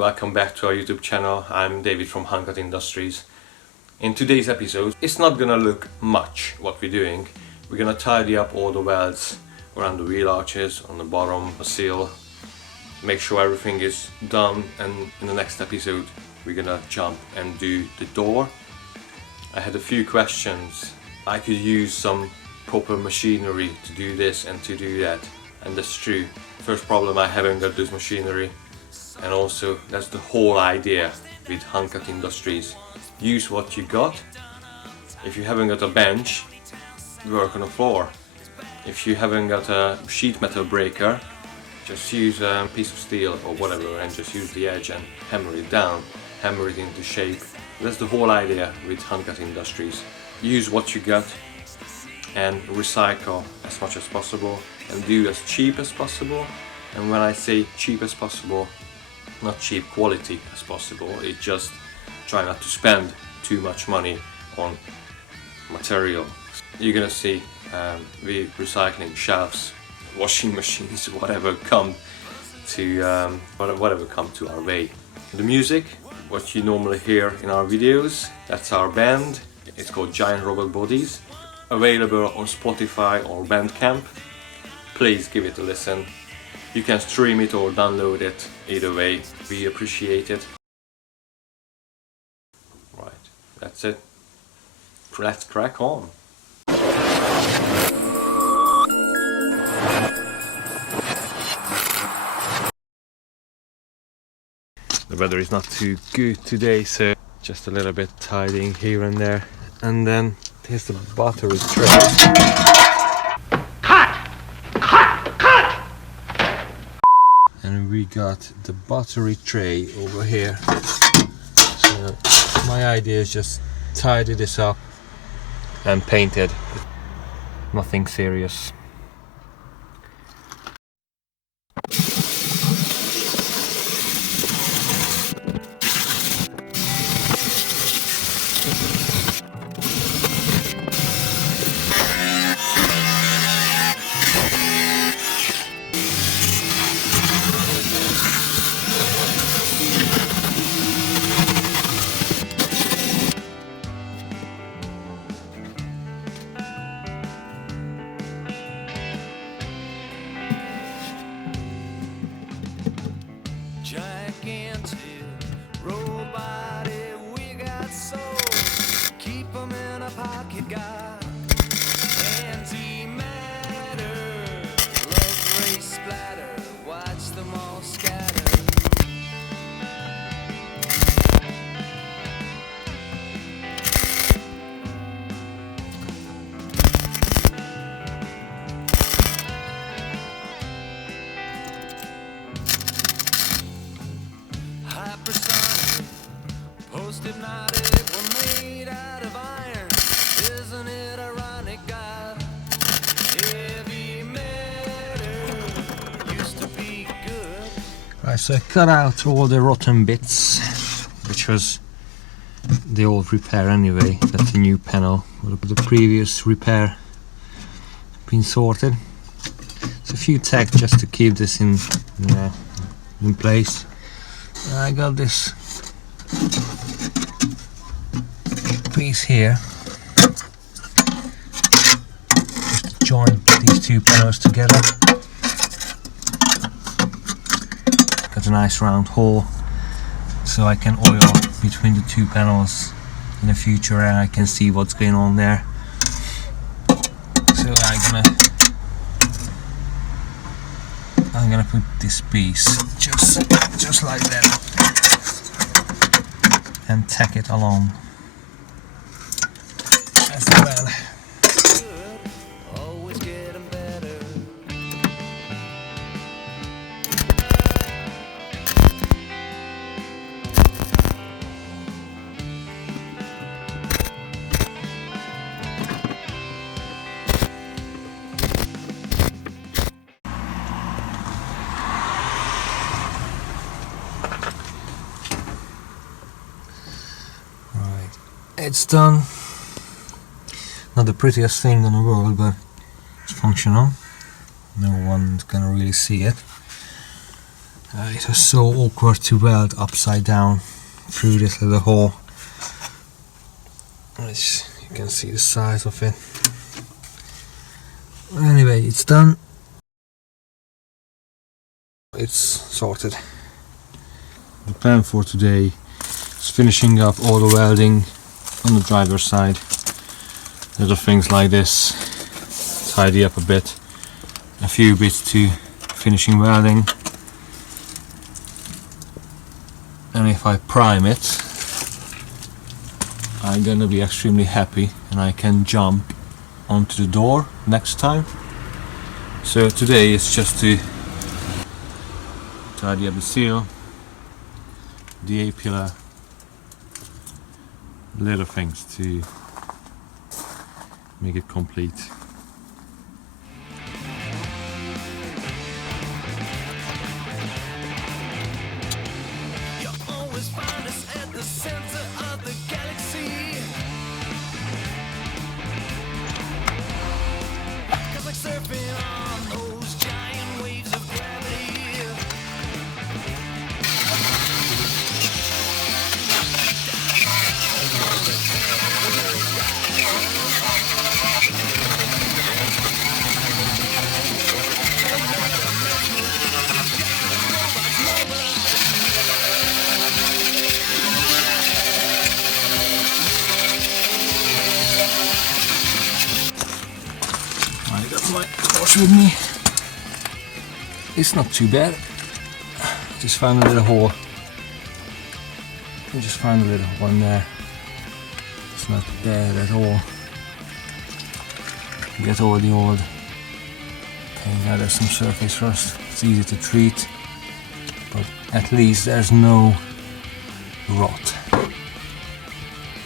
welcome back to our YouTube channel. I'm David from InkHearts Industries. In today's episode, it's not gonna look much what we're doing. We're gonna tidy up all the welds around the wheel arches, on the bottom, the seal, make sure everything is done, and in the next episode we're gonna jump and do the door. I had a few questions. I could use some proper machinery to do this and to do that, and that's true. First problem, I haven't got this machinery, and also that's the whole idea with InkHearts Industries. Use what you got. If you haven't got a bench, work on the floor. If you haven't got a sheet metal breaker, just use a piece of steel or whatever and just use the edge and hammer it down, hammer it into shape. That's the whole idea with InkHearts Industries. Use what you got and recycle as much as possible and do as cheap as possible. And when I say cheap as possible, not cheap quality as possible, it's just try not to spend too much money on material. You're gonna see with recycling shelves, washing machines, whatever come to our way. The music, what you normally hear in our videos, that's our band. It's called Giant Robot Bodies. Available on Spotify or Bandcamp. Please give it a listen. You can stream it or download it. Either way, we appreciate it. Right, that's it. Let's crack on. The weather is not too good today, so just a little bit tidying here and there. And then here's the battery tray. And we got the battery tray over here. So my idea is just tidy this up and paint it. Nothing serious. Right, so I cut out all the rotten bits, which was the old repair anyway. That's the new panel. The previous repair been sorted. It's a few tacks just to keep this in place. I got this piece here just to join these two panels together. Got a nice round hole so I can oil between the two panels in the future and I can see what's going on there. So I'm gonna put this piece just like that and tack it along. That's the plan. It's done. Not the prettiest thing in the world, but it's functional. No one's gonna really see it. It was so awkward to weld upside down through this little hole. As you can see the size of it. Anyway, it's done. It's sorted. The plan for today is finishing up all the welding on the driver's side. Little things like this, tidy up a bit, a few bits to finishing welding, and if I prime it, I'm gonna be extremely happy and I can jump onto the door next time. So today it's just to tidy up the seal, the A-pillar, little things to make it complete. I got my torch with me. It's not too bad. Just found a little hole. I just found a little one there. It's not bad at all. Get all the old. Okay, now there's some surface rust. It's easy to treat, but at least there's no rot.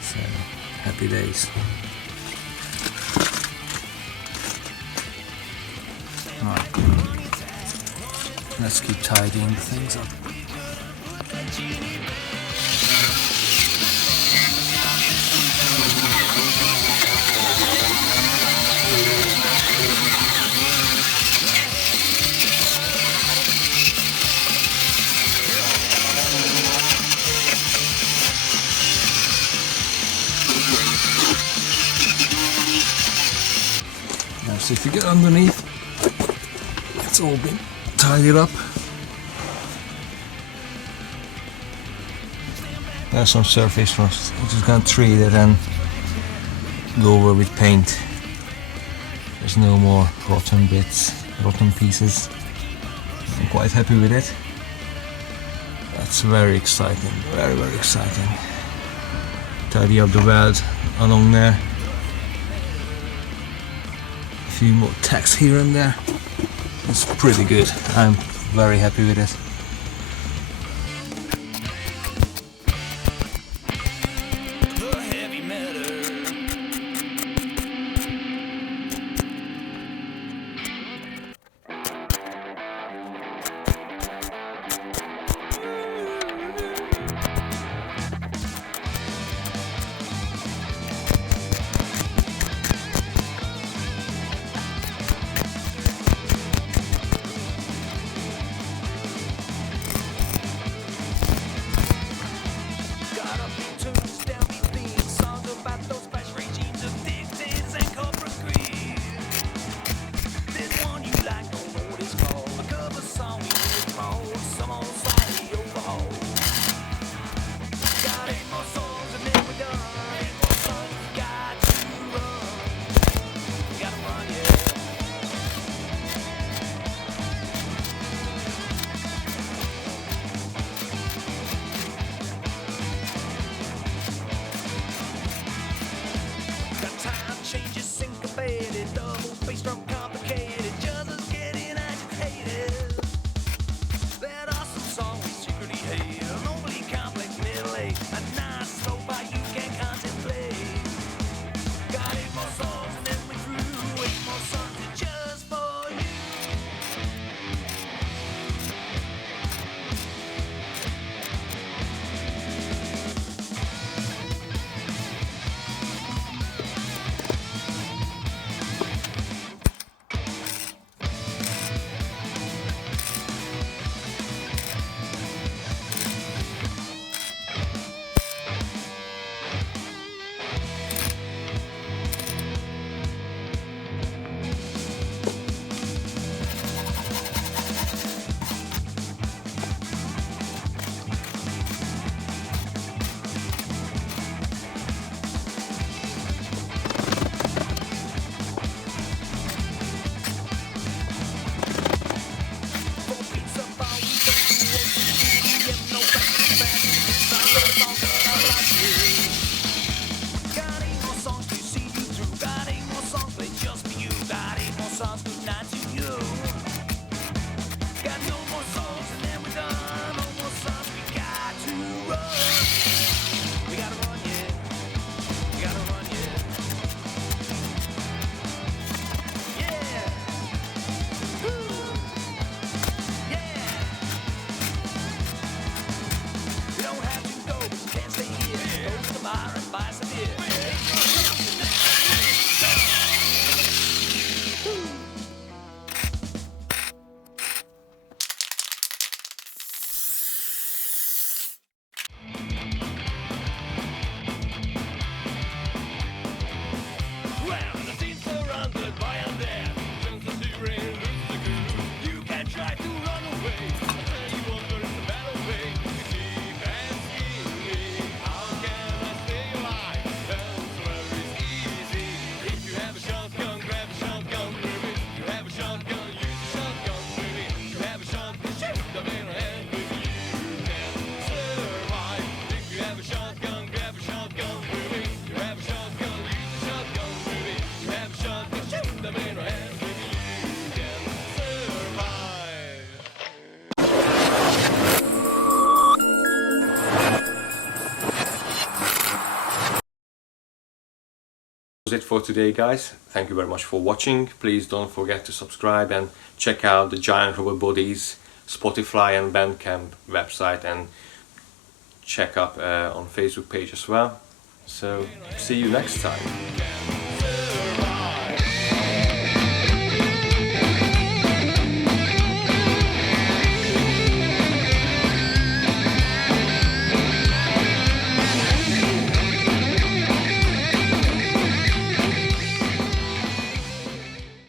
So happy days. Alright, let's keep tidying things up. Now, so if you get underneath, it's all been tidied up. There's some surface rust. I'm just gonna treat it and go over with paint. There's no more rotten bits, rotten pieces. I'm quite happy with it. That's very exciting, very, very exciting. Tidy up the weld along there. A few more tacks here and there. It's pretty good. I'm very happy with it. That's it for today, guys. Thank you very much for watching. Please don't forget to subscribe and check out the Giant Rubber Bodies Spotify and Bandcamp website, and check up on Facebook page as well. So see you next time.